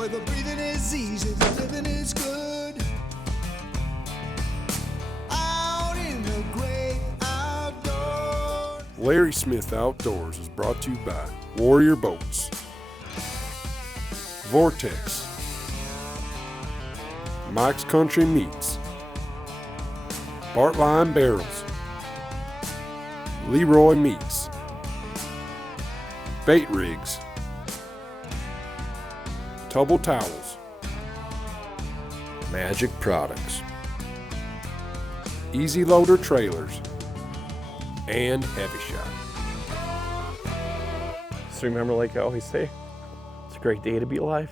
where the breathing is easy, the living is good. Out in the great outdoors. Larry Smith Outdoors is brought to you by Warrior Boats, Vortex, Mike's Country Meats, Bartline Barrels, Leroy Meats, Bait Rigs, Tubble Towels, Magic Products, Easy Loader Trailers, and Heavy Shot. So remember, like I always say, it's a great day to be alive.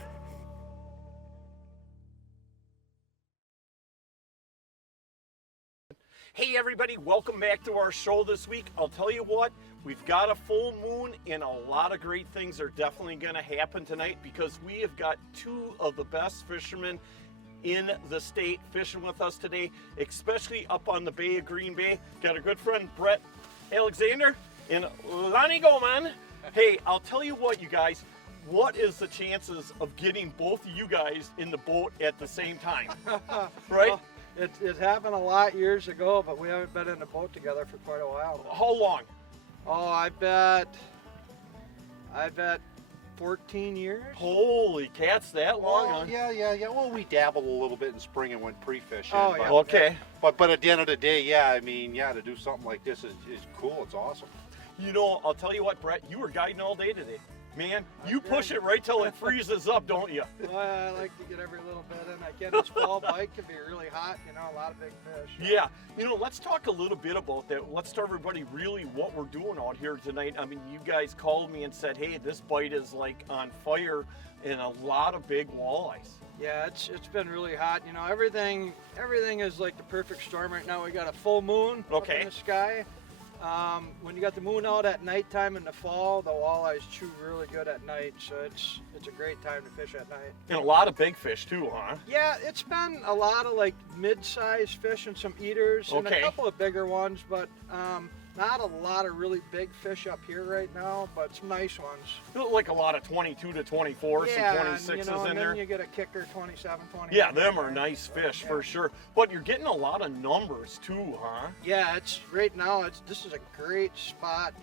Hey everybody, welcome back to our show this week. I'll tell you what, we've got a full moon and a lot of great things are definitely going to happen tonight because we have got two of the best fishermen in the state fishing with us today, especially up on the Bay of Green Bay. Got a good friend, Brett Alexander, and Lonney Goman. Hey, I'll tell you what, you guys, what is the chances of getting both of you guys in the boat at the same time? Right? Well, it happened a lot years ago, but we haven't been in a boat together for quite a while. How long? Oh, I bet 14 years. Holy cats, that long? Well, yeah. Well, we dabbled a little bit in spring and went pre-fishing. Oh, but, yeah. Okay. But at the end of the day, yeah, I mean, yeah, to do something like this is cool. It's awesome. You know, I'll tell you what, Brett, you were guiding all day today. Man, you push it right till it freezes up, don't you? Well, I like to get every little bit in. Again, this fall bite can be really hot, you know, a lot of big fish. Yeah, you know, let's talk a little bit about that. Let's tell everybody really what we're doing out here tonight. I mean, you guys called me and said, hey, this bite is like on fire and a lot of big walleyes. Yeah, it's been really hot. You know, everything is like the perfect storm right now. We got a full moon up in the sky. When you got the moon out at nighttime in the fall, the walleyes chew really good at night, so it's a great time to fish at night. And a lot of big fish too, huh? Yeah, it's been a lot of like mid-sized fish and some eaters and a couple of bigger ones, but not a lot of really big fish up here right now, but some nice ones. Like a lot of 22 to 24, yeah, some 26s and, you know, in and there. then you get a kicker 27, 28. Yeah, them are nice fish for sure. But you're getting a lot of numbers too, huh? Yeah, it's right now. This is a great spot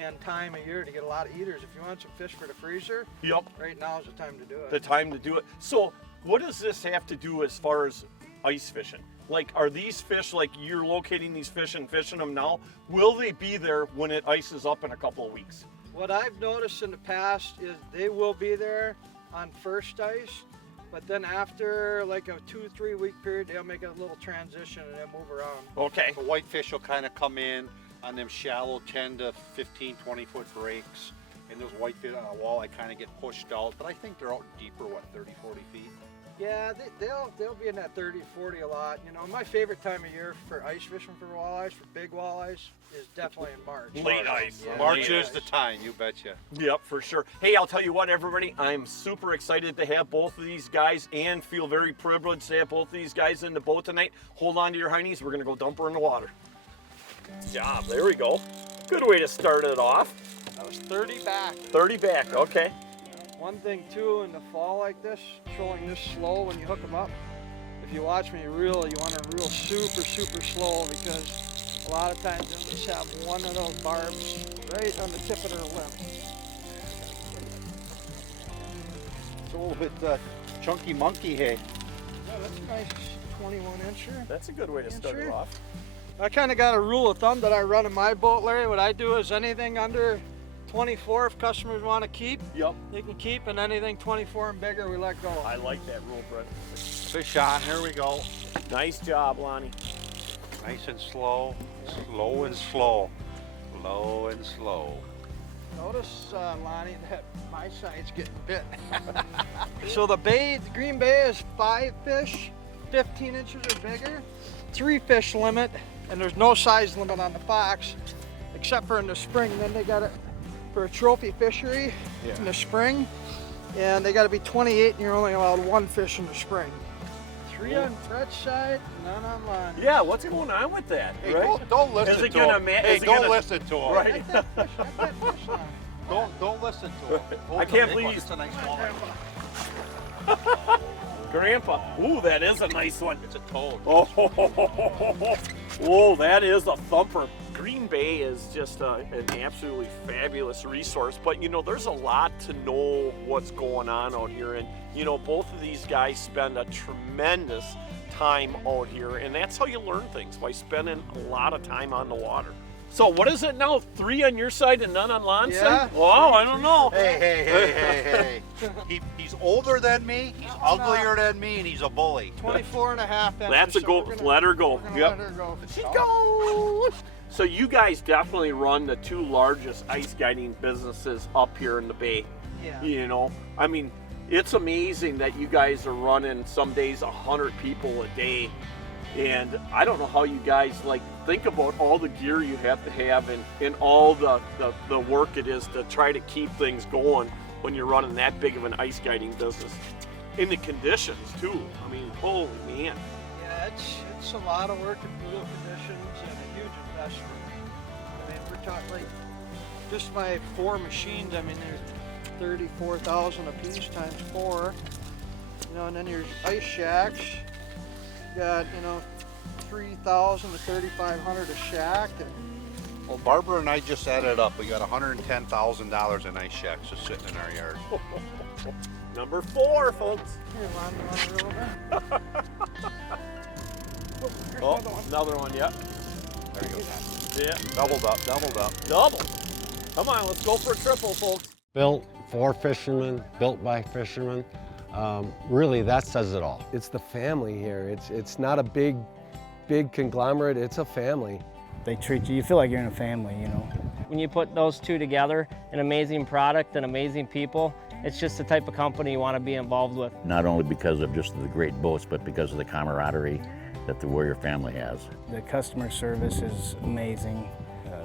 and time of year to get a lot of eaters. If you want some fish for the freezer, yep, right now is the time to do it. The time to do it. So, what does this have to do as far as ice fishing? Like, are these fish, like you're locating these fish and fishing them now, will they be there when it ices up in a couple of weeks? What I've noticed in the past is they will be there on first ice, but then after like a 2-3 week period, they'll make a little transition and then move around. Okay. The whitefish will kind of come in on them shallow 10 to 15, 20 foot breaks, and those whitefish on a walleye kind of get pushed out, but I think they're out deeper, what, 30, 40 feet? Yeah, they'll be in that 30, 40 a lot. You know, my favorite time of year for ice fishing for walleyes, for big walleyes, is definitely in March. Late ice. Yeah, March late is the ice. time, you betcha. Yep, for sure. Hey, I'll tell you what, everybody, I'm super excited to have both of these guys and feel very privileged to have both of these guys in the boat tonight. Hold on to your heinies. We're going to go dump her in the water. Good job. There we go. Good way to start it off. That was 30 back. 30 back, okay. One thing too, in the fall like this, trolling this slow when you hook them up, if you watch me reel, you want to reel super, super slow because a lot of times they'll just have one of those barbs right on the tip of their lip. It's a little bit chunky monkey, hey. Yeah, that's a nice 21 incher. That's a good way to start it off. I kind of got a rule of thumb that I run in my boat, Larry. What I do is anything under 24, if customers want to keep, yep, they can keep, and anything 24 and bigger, we let go. I like that rule, Brett. Fish on, here we go. Nice job, Lonney. Nice and slow, slow and slow, low and slow. Notice, Lonney, that my side's getting bit. So the Green Bay is 5 fish, 15 inches or bigger, 3 fish limit, and there's no size limit on the Fox, except for in the spring. Then they got it for a trophy fishery in the spring, and they got to be 28, and you're only allowed 1 fish in the spring. 3 on Brett's side, none on mine. Yeah, what's going on with that? Hey, right? don't listen to him. Hey, don't listen to him. Right. I got fish on. Don't listen to him. I can't believe it's a nice walleye. Grandpa. Ooh, that is a nice one. It's a toad. Oh, that is a thumper. Green Bay is just an absolutely fabulous resource, but you know, there's a lot to know what's going on out here, and you know, both of these guys spend a tremendous time out here, and that's how you learn things, by spending a lot of time on the water. So what is it now? 3 on your side and none on Lon's side? Wow, I don't know. Hey. He's older than me, he's uglier than me, and he's a bully. 24 and a half inches. That's a go. Let her go. Let her go. She goes. So you guys definitely run the 2 largest ice guiding businesses up here in the Bay. Yeah. You know, I mean, it's amazing that you guys are running some days 100 people a day. And I don't know how you guys think about all the gear you have to have and all the work it is to try to keep things going when you're running that big of an ice guiding business. In the conditions too. I mean, holy man. Yeah, it's a lot of work in brutal conditions and a huge investment. I mean, we're talking just my 4 machines. I mean, they're 34,000 a piece times 4. You know, and then your ice shacks. Got 3,000 to 3,500 a shack. And Well, Barbara and I just added up. We got $110,000 in ice shacks just sitting in our yard. Number 4, folks. Here, Lon, you want to reel it in? Oh, another one, yeah. There you go. Yeah, Doubled up. double. Come on, let's go for a triple, folks. Built for fishermen, built by fishermen. Really, that says it all. It's the family here. It's not a big conglomerate. It's a family. They treat you, you feel like you're in a family, you know. When you put those 2 together, an amazing product and amazing people, it's just the type of company you want to be involved with. Not only because of just the great boats, but because of the camaraderie that the Warrior family has. The customer service is amazing.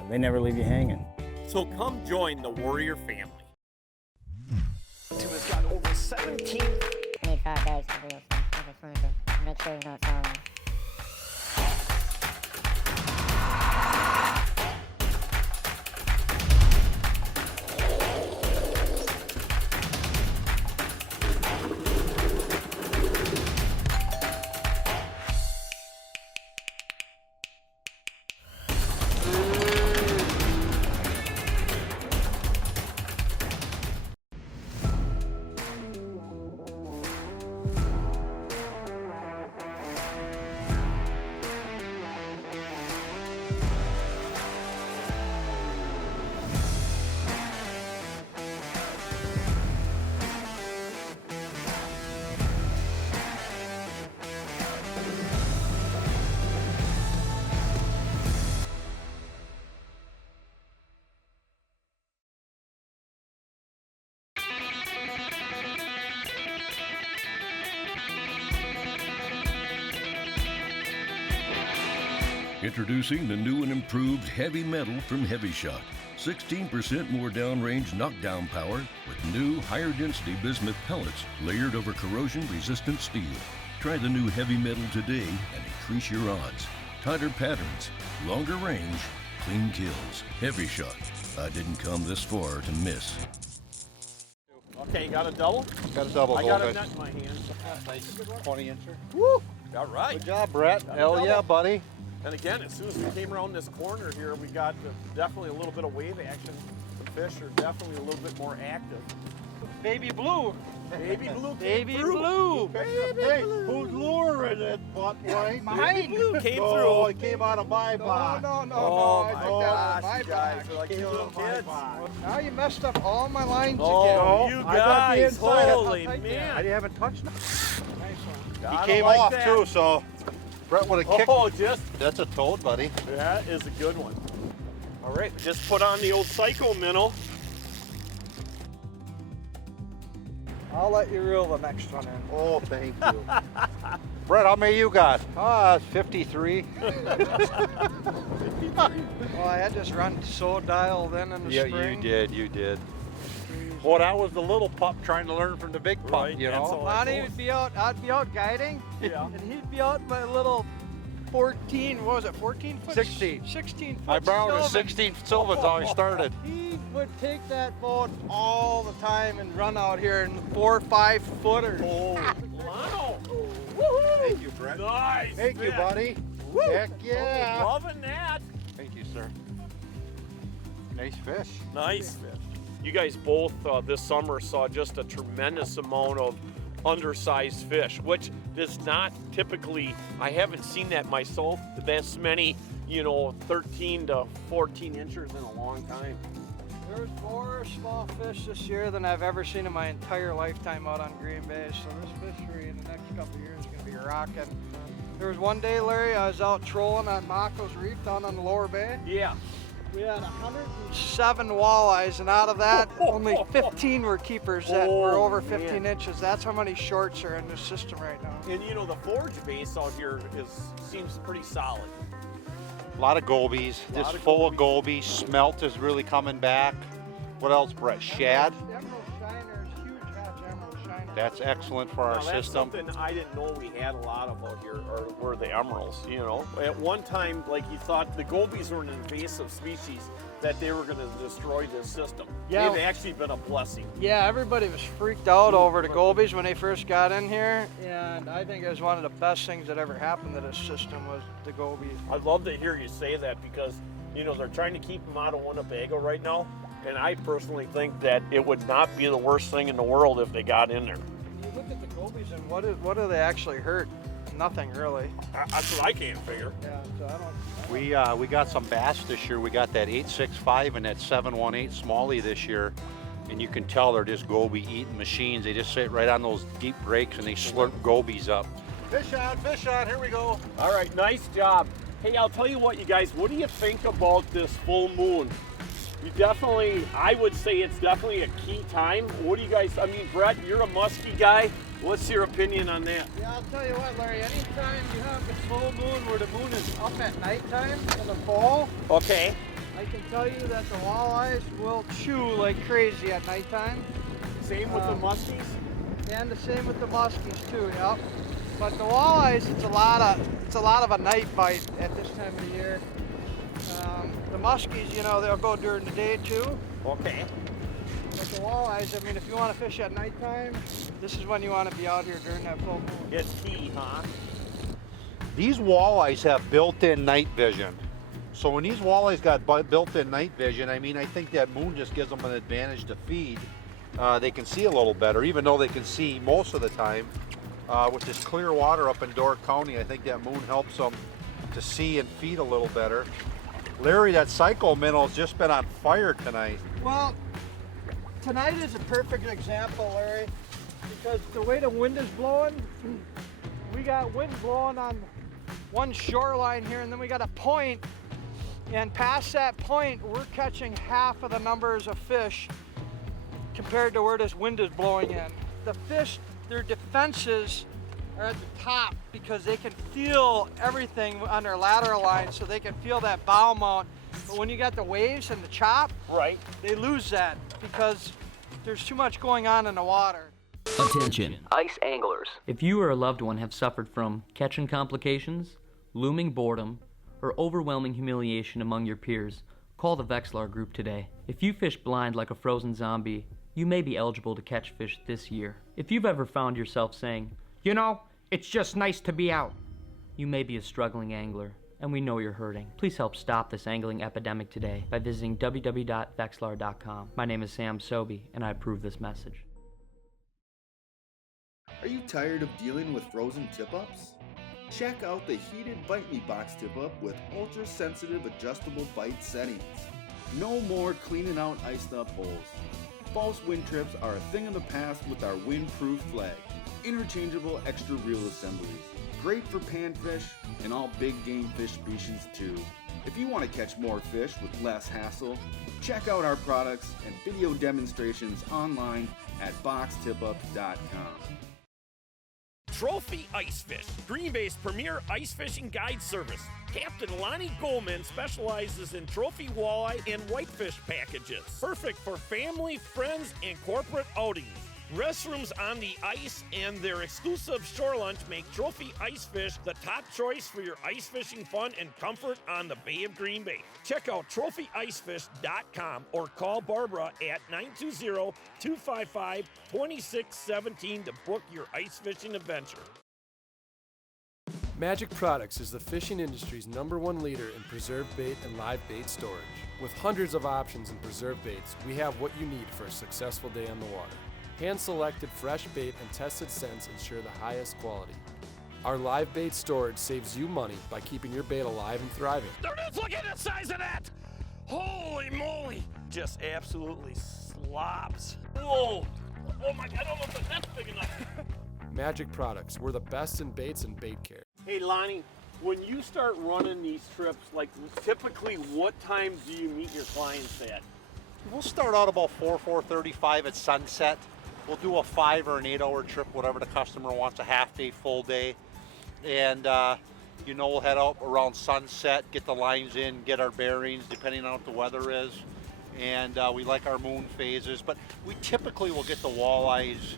They never leave you hanging. So come join the Warrior family. Has got over 17. I need 5 guys to do it. I just wanted to make sure you know it's all right. Introducing the new and improved Heavy Metal from Heavy Shot. 16% more downrange knockdown power with new higher density bismuth pellets layered over corrosion-resistant steel. Try the new Heavy Metal today and increase your odds. Tighter patterns, longer range, clean kills. Heavy Shot. I didn't come this far to miss. Okay, you got a double? Got a double. I got a nut in my hand. Nice 20-incher. Woo! All right. Good job, Brett. Hell yeah, buddy. And again, as soon as we came around this corner here, we got definitely a little bit of wave action. The fish are definitely a little bit more active. Baby blue. Baby blue. Baby blue. Hey, who's luring it, butt white? Mine. Blue came Oh, through. it came out of my box. No. Oh I my took that gosh, out of you my guys box. are like two little kids. Now you messed up all my lines Oh, again. you I got the guys, inside. holy I'll take man. I haven't touched it. Nice one. He Gotta came like off that. too, so Brett would have kicked. Oh, just, That's a toad, buddy. that is a good one. All right, just put on the old Psycho minnow. I'll let you reel the next one in. Oh, thank you. Brett, how many you got? 53. Well, I had this run so dialed in the Yeah, spring. you did. Well, that was the little pup trying to learn from the big pup, Right, you that's know? all. Lonnie would be out, I'd be out guiding, Yeah. and he'd be out in my little 14, what was it, 14 foot? 16. 16 foot I borrowed a Sylvan. 16 Sylvan's how I started. He would take that boat all the time and run out here in 4 or 5 footers. Oh, wow. Thank you, Brett. Nice. Thank you, fish. buddy. Woo. Heck yeah. Oh, loving that. Thank you, sir. Nice fish. Nice fish. You guys both this summer saw just a tremendous amount of undersized fish, which does not typically, I haven't seen that myself, this many, 13 to 14 inches in a long time. There's more small fish this year than I've ever seen in my entire lifetime out on Green Bay, so this fishery in the next couple of years is going to be rocking. There was one day, Larry, I was out trolling on Mako's Reef down on the lower bay. Yeah. We had 107 walleyes, and out of that, only 15 were keepers that were over 15 inches. That's how many shorts are in the system right now. And the forage base out here seems pretty solid. A lot of gobies, just full of gobies. Smelt is really coming back. What else, Brett? Shad? Emerald shiners, huge hatch emerald shiners. That's excellent for our Now, that's system. something I didn't know we had a lot of out here, or were the emeralds, At one time, like you thought, the gobies were an invasive species, that they were going to destroy this system. Yeah. They've actually been a blessing. Yeah, everybody was freaked out over the gobies when they first got in here, and I think it was one of the best things that ever happened to this system was the gobies. I'd love to hear you say that because, they're trying to keep them out of Winnebago right now, and I personally think that it would not be the worst thing in the world if they got in there. You look at the gobies and what do they actually hurt? Nothing really. That's what I can't figure. Yeah, so I don't. We got some bass this year. We got that 865 and that 718 smallie this year, and you can tell they're just goby eating machines. They just sit right on those deep breaks and they slurp gobies up. Fish on, here we go. All right, nice job. Hey, I'll tell you what, you guys, what do you think about this full moon? I would say it's definitely a key time. What do you guys, Brett, you're a muskie guy. What's your opinion on that? Yeah, I'll tell you what, Larry, anytime you have the full moon where the moon is up at nighttime in the fall, okay, I can tell you that the walleyes will chew like crazy at nighttime. Same with the muskies? And the same with the muskies too, yep. But the walleyes, it's a lot of a night bite at this time of year. The muskies, they'll go during the day too. Okay. But the walleyes, if you want to fish at nighttime, this is when you want to be out here during that full moon. It's key, huh? These walleyes have built-in night vision. So when these walleyes got built-in night vision, I think that moon just gives them an advantage to feed. They can see a little better, even though they can see most of the time. With this clear water up in Door County, I think that moon helps them to see and feed a little better. Larry, that cycle minnow's just been on fire tonight. Well, tonight is a perfect example, Larry, because the way the wind is blowing, we got wind blowing on one shoreline here, and then we got a point, and past that point, we're catching half of the numbers of fish compared to where this wind is blowing in. The fish, their defenses are at the top because they can feel everything on their lateral line, so they can feel that bow mount. But when you got the waves and the chop, right, they lose that because there's too much going on in the water. Attention, ice anglers. If you or a loved one have suffered from catching complications, looming boredom, or overwhelming humiliation among your peers, call the Vexlar Group today. If you fish blind like a frozen zombie, you may be eligible to catch fish this year. If you've ever found yourself saying, it's just nice to be out, you may be a struggling angler, and we know you're hurting. Please help stop this angling epidemic today by visiting www.vexlar.com. My name is Sam Sobey, and I approve this message. Are you tired of dealing with frozen tip-ups? Check out the heated Bite Me Box tip-up with ultra-sensitive adjustable bite settings. No more cleaning out iced-up bowls. False wind trips are a thing of the past with our wind-proof flag. Interchangeable extra reel assemblies. Great for panfish and all big game fish species too. If you want to catch more fish with less hassle, check out our products and video demonstrations online at boxtipup.com. Trophy Ice Fish, Green Bay's premier ice fishing guide service. Captain Lonney Goman specializes in trophy walleye and whitefish packages. Perfect for family, friends, and corporate outings. restrooms on the ice, and their exclusive shore lunch make Trophy Ice Fish the top choice for your ice fishing fun and comfort on the Bay of Green Bay. Check out TrophyIcefish.com or call Barbara at 920-255-2617 to book your ice fishing adventure. Magic Products is the fishing industry's #1 leader in preserved bait and live bait storage. With hundreds of options in preserved baits, we have what you need for a successful day on the water. Hand-selected fresh bait and tested scents ensure the highest quality. Our live bait storage saves you money by keeping your bait alive and thriving. There it is! Look at the size of that! Holy moly! Just absolutely slobs. Whoa! Oh my God, I don't know if that's big enough. Magic Products, we're the best in baits and bait care. Hey Lonnie, when you start running these trips, like typically what time do you meet your clients at? We'll start out about 4:35 at sunset. We'll do a 5 or an 8 hour trip, whatever the customer wants, a half day, full day. And we'll head out around sunset, get the lines in, get our bearings, depending on what the weather is. And we like our moon phases, but we typically will get the walleyes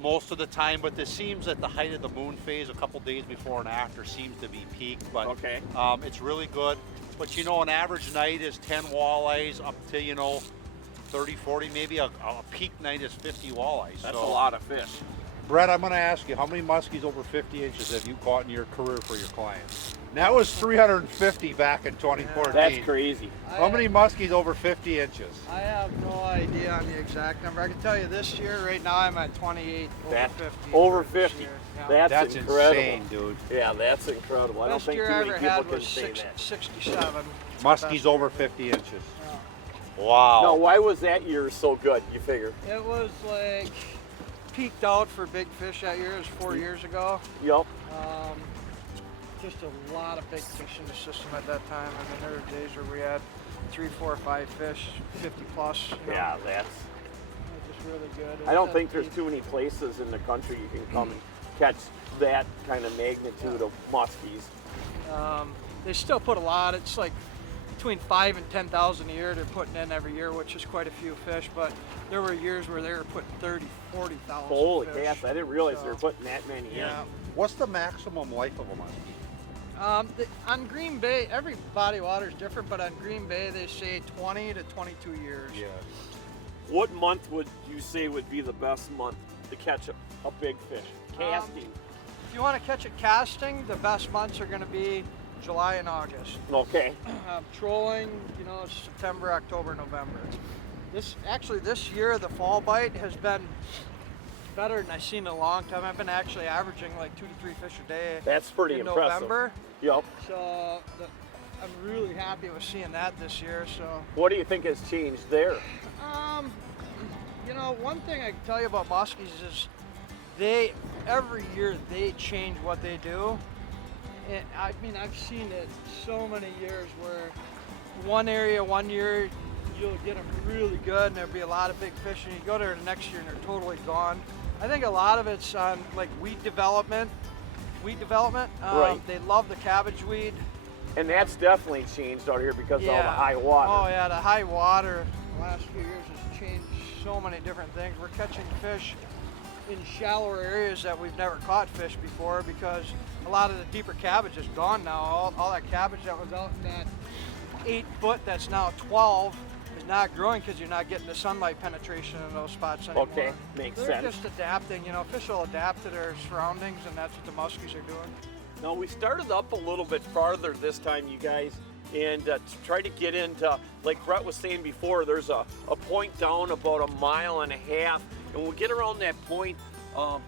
most of the time, but this seems at the height of the moon phase, a couple days before and after, seems to be peak, but okay. It's really good. But an average night is 10 walleyes up to 30, 40, maybe a peak night is 50 walleyes. That's a lot of fish. Brett, I'm going to ask you, how many muskies over 50 inches have you caught in your career for your clients? That was 350 back in 2014. That's crazy. How many muskies over 50 inches? I have no idea on the exact number. I can tell you this year, right now, I'm at 28 over 50. Over 50. Yeah. That's incredible. Insane, dude. Yeah, that's incredible. I don't think too many people can say that. 67. Muskies over 50 inches. Yeah. Wow. Now, why was that year so good, you figure? It was like peaked out for big fish that year. It was 4 years ago. Yep. Just a lot of big fish in the system at that time. I mean, there were days where we had 3, 4, 5 fish, 50 plus. Yeah, that's just really good. I don't think there's too many places in the country you can come and catch that kind of magnitude of muskies. They still put a lot. It's like between 5,000 and 10,000 a year they're putting in every year, which is quite a few fish, but there were years where they were putting 30,000, 40,000 Holy fish. cats, I didn't realize they were putting that many in. What's the maximum life of a muskie? On Green Bay, every body of water is different, but on Green Bay they say 20 to 22 years. Yeah. What month would you say would be the best month to catch a big fish? Casting. If you want to catch it casting, the best months are going to be July and August. Okay. Trolling, it's September, October, November. This year, the fall bite has been better than I've seen in a long time. I've been actually averaging like 2 to 3 fish a day. That's pretty in impressive. November. Yep. So I'm really happy with seeing that this year. So. What do you think has changed there? One thing I can tell you about muskies is every year they change what they do. And I've seen it so many years where one area one year you'll get them really good and there'll be a lot of big fish, and you go there the next year and they're totally gone. I think a lot of it's on like weed development. Right. They love the cabbage weed. And that's definitely changed out here because of all the high water. Oh yeah, the high water the last few years has changed so many different things. We're catching fish in shallower areas that we've never caught fish before because a lot of the deeper cabbage is gone now. All that cabbage that was out in that 8 foot that's now 12 is not growing because you're not getting the sunlight penetration in those spots anymore. Okay, makes sense. They're just adapting, fish will adapt to their surroundings, and that's what the muskies are doing. Now we started up a little bit farther this time, you guys, and to try to get into, like Brett was saying before, there's a point down about 1.5 miles, and we'll get around that point.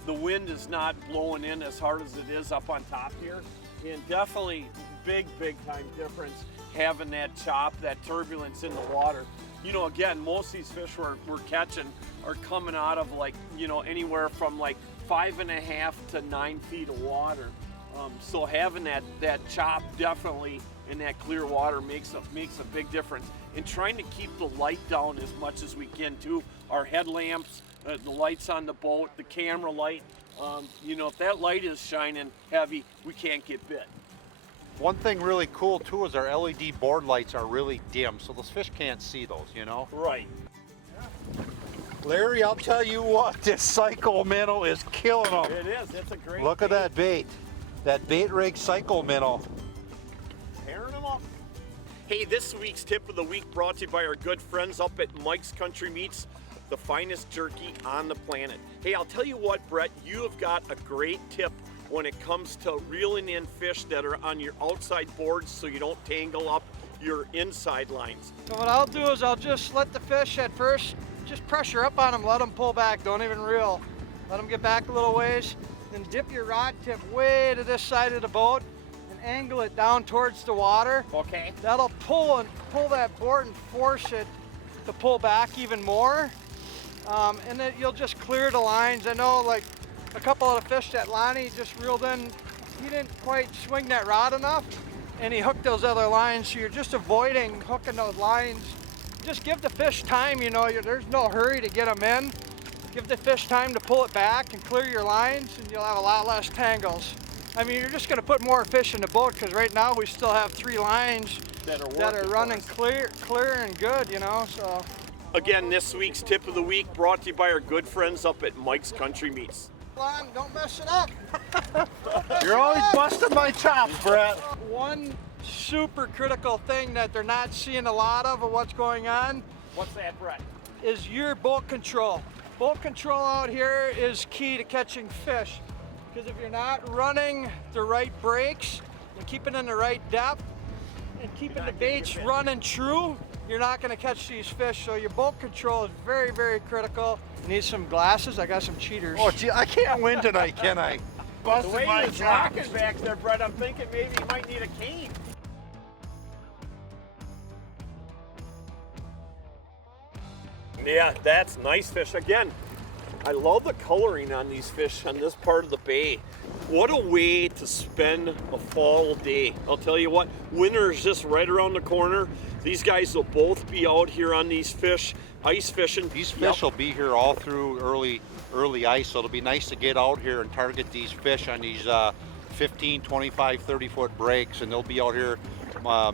The wind is not blowing in as hard as it is up on top here, and definitely big time difference having that chop, that turbulence in the water. Again, most of these fish we're catching are coming out of anywhere from 5.5 to 9 feet of water. So having that chop definitely in that clear water makes a big difference. And trying to keep the light down as much as we can too. Our headlamps, the lights on the boat, the camera light. If that light is shining heavy, we can't get bit. One thing really cool too is our LED board lights are really dim, so those fish can't see those, Right. Larry, I'll tell you what, this Cycle Minnow is killing them. It is. It's a great Look at that bait. That bait rig Cycle Minnow. Tearing them up. Hey, this week's tip of the week brought to you by our good friends up at Mike's Country Meats, the finest jerky on the planet. Hey, I'll tell you what, Brett, you have got a great tip when it comes to reeling in fish that are on your outside boards so you don't tangle up your inside lines. So what I'll do is I'll just let the fish at first, just pressure up on them, let them pull back, don't even reel. Let them get back a little ways, then dip your rod tip way to this side of the boat and angle it down towards the water. Okay. That'll pull that board and force it to pull back even more. And then you'll just clear the lines. I know like a couple of the fish that Lonney just reeled in, he didn't quite swing that rod enough and he hooked those other lines, so you're just avoiding hooking those lines. Just give the fish time, you know, there's no hurry to get them in. Give the fish time to pull it back and clear your lines and you'll have a lot less tangles. I mean, you're just gonna put more fish in the boat because right now we still have 3 lines that are running clear and good, you know, so. Again, this week's tip of the week brought to you by our good friends up at Mike's Country Meats. Don't mess it up. You're always busting my chops, Brett. One super critical thing that they're not seeing a lot of what's going on. What's that, Brett? Is your boat control. Boat control out here is key to catching fish. Because if you're not running the right brakes and keeping in the right depth and keeping the baits running true, you're not going to catch these fish. So your boat control is very, very critical. You need some glasses. I got some cheaters. Oh, gee, I can't win tonight, can I? The way he was rocking back there, Brett, I'm thinking maybe you might need a cane. Yeah, that's nice fish. Again, I love the coloring on these fish on this part of the bay. What a way to spend a fall day. I'll tell you what, winter is just right around the corner. These guys will both be out here on these fish, ice fishing. These fish will be here all through early ice, so it'll be nice to get out here and target these fish on these 15, 25, 30-foot breaks, and they'll be out here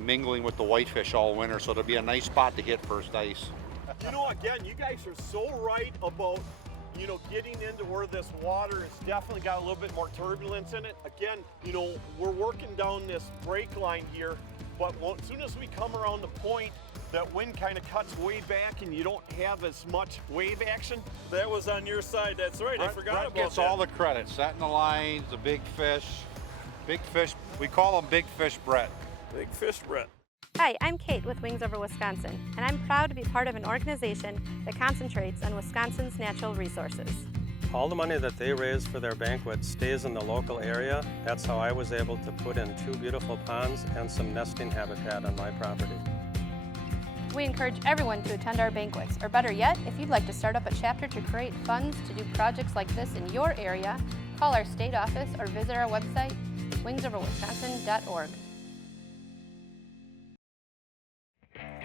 mingling with the whitefish all winter, so it'll be a nice spot to hit first ice. You know, again, you guys are so right about, you know, getting into where this water has definitely got a little bit more turbulence in it. Again, you know, we're working down this break line here, but as soon as we come around the point, that wind kind of cuts way back and you don't have as much wave action. That was on your side, that's right, I forgot Brett about gets that. all the credit, setting the lines, the big fish, we call them Big Fish Brett. Big Fish Brett. Hi, I'm Kate with Wings Over Wisconsin, and I'm proud to be part of an organization that concentrates on Wisconsin's natural resources. All the money that they raise for their banquet stays in the local area. That's how I was able to put in 2 beautiful ponds and some nesting habitat on my property. We encourage everyone to attend our banquets, or better yet, if you'd like to start up a chapter to create funds to do projects like this in your area, call our state office or visit our website, wingsoverwisconsin.org.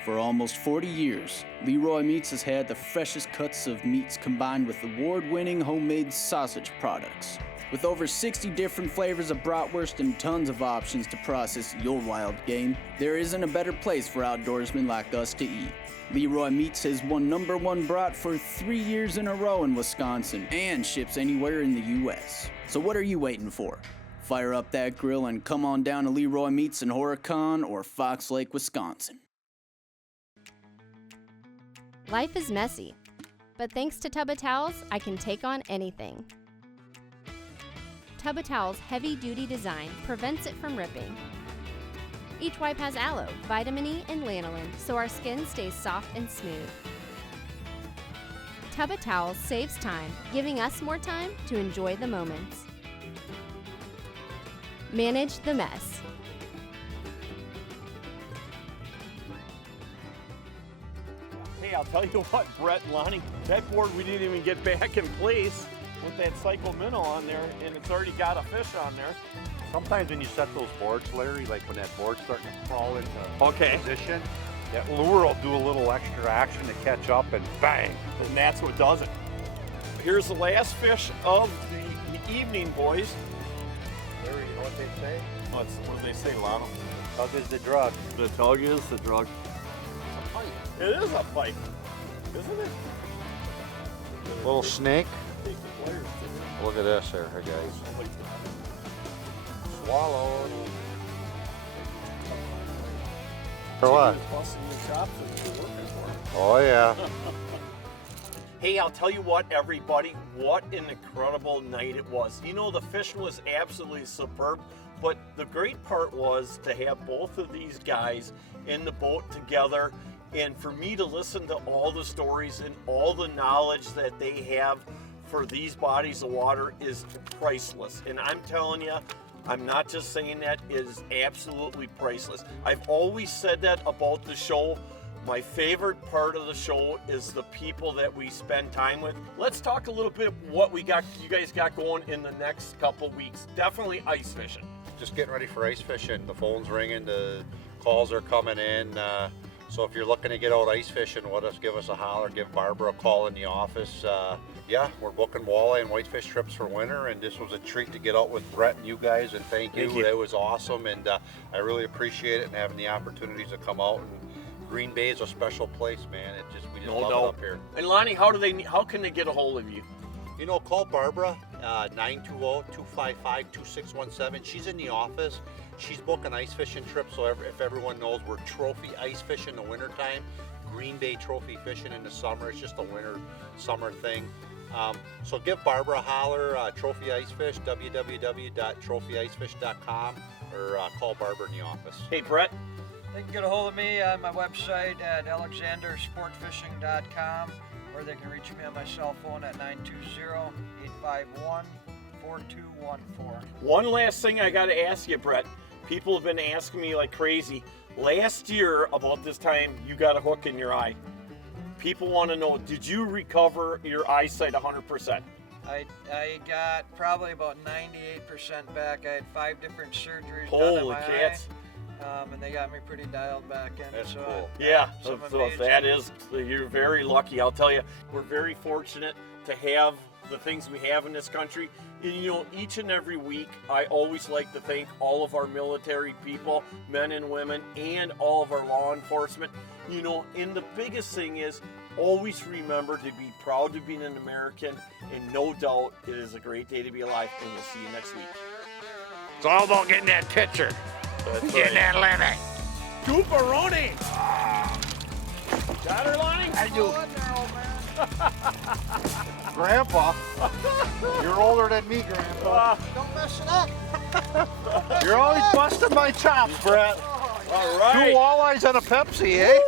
For almost 40 years, Leroy Meats has had the freshest cuts of meats combined with award-winning homemade sausage products. With over 60 different flavors of bratwurst and tons of options to process your wild game, there isn't a better place for outdoorsmen like us to eat. Leroy Meats has won #1 brat for 3 years in a row in Wisconsin and ships anywhere in the U.S. So what are you waiting for? Fire up that grill and come on down to Leroy Meats in Horicon or Fox Lake, Wisconsin. Life is messy, but thanks to Tub of Towels, I can take on anything. Tub of Towels' heavy-duty design prevents it from ripping. Each wipe has aloe, vitamin E, and lanolin, so our skin stays soft and smooth. Tub of Towels saves time, giving us more time to enjoy the moments. Manage the mess. Hey, I'll tell you what, Brett and Lonney, that board we didn't even get back in place with that Cycle Minnow on there, and it's already got a fish on there. Sometimes when you set those boards, Larry, like when that board's starting to crawl into position, that lure will do a little extra action to catch up and bang. And that's what does it. Here's the last fish of the evening, boys. Larry, you know what they say? What do they say, Lano? Tug is the drug. The tug is the drug. It is a pike, isn't it? Little snake. Look at this there, guys. Swallowed. For what? Oh yeah. Hey, I'll tell you what, everybody, what an incredible night it was. You know, the fishing was absolutely superb, but the great part was to have both of these guys in the boat together, and for me to listen to all the stories and all the knowledge that they have for these bodies of water is priceless. And I'm telling you, I'm not just saying that, it is absolutely priceless. I've always said that about the show. My favorite part of the show is the people that we spend time with. Let's talk a little bit what you guys got going in the next couple weeks. Definitely ice fishing. Just getting ready for ice fishing. The phone's ringing, the calls are coming in. So if you're looking to get out ice fishing with us, give us a holler, give Barbara a call in the office. Yeah, we're booking walleye and whitefish trips for winter, and this was a treat to get out with Brett and you guys, and thank you. It was awesome, and I really appreciate it, and having the opportunities to come out. And Green Bay is a special place, man. We just love it up here. And Lonney, how can they get a hold of you? You know, call Barbara, 920-255-2617. She's in the office. She's booking ice fishing trips, so if everyone knows, we're trophy ice fishing in the wintertime, Green Bay trophy fishing in the summer. It's just a summer thing. So give Barbara a holler, Trophy Ice Fish, www.trophyIcefish.com, or call Barbara in the office. Hey, Brett. They can get a hold of me on my website at alexandersportfishing.com, or they can reach me on my cell phone at 920-851-4214. One last thing I got to ask you, Brett. People have been asking me like crazy. Last year, about this time, you got a hook in your eye. People want to know, did you recover your eyesight 100%? I got probably about 98% back. I had 5 different surgeries done Holy in my cats. eye. And they got me pretty dialed back in. That's so cool. Yeah, so you're very lucky. I'll tell you, we're very fortunate to have the things we have in this country. And, you know, each and every week, I always like to thank all of our military people, men and women, and all of our law enforcement. You know, and the biggest thing is, always remember to be proud to be an American, and no doubt it is a great day to be alive, and we'll see you next week. It's all about getting that picture. Getting that limit. Gooparoni! Got her, Lonney? I do. Grandpa, you're older than me, Grandpa. Don't mess it up. You're always busting my chops, Brett. All right. 2 walleyes and a Pepsi, eh?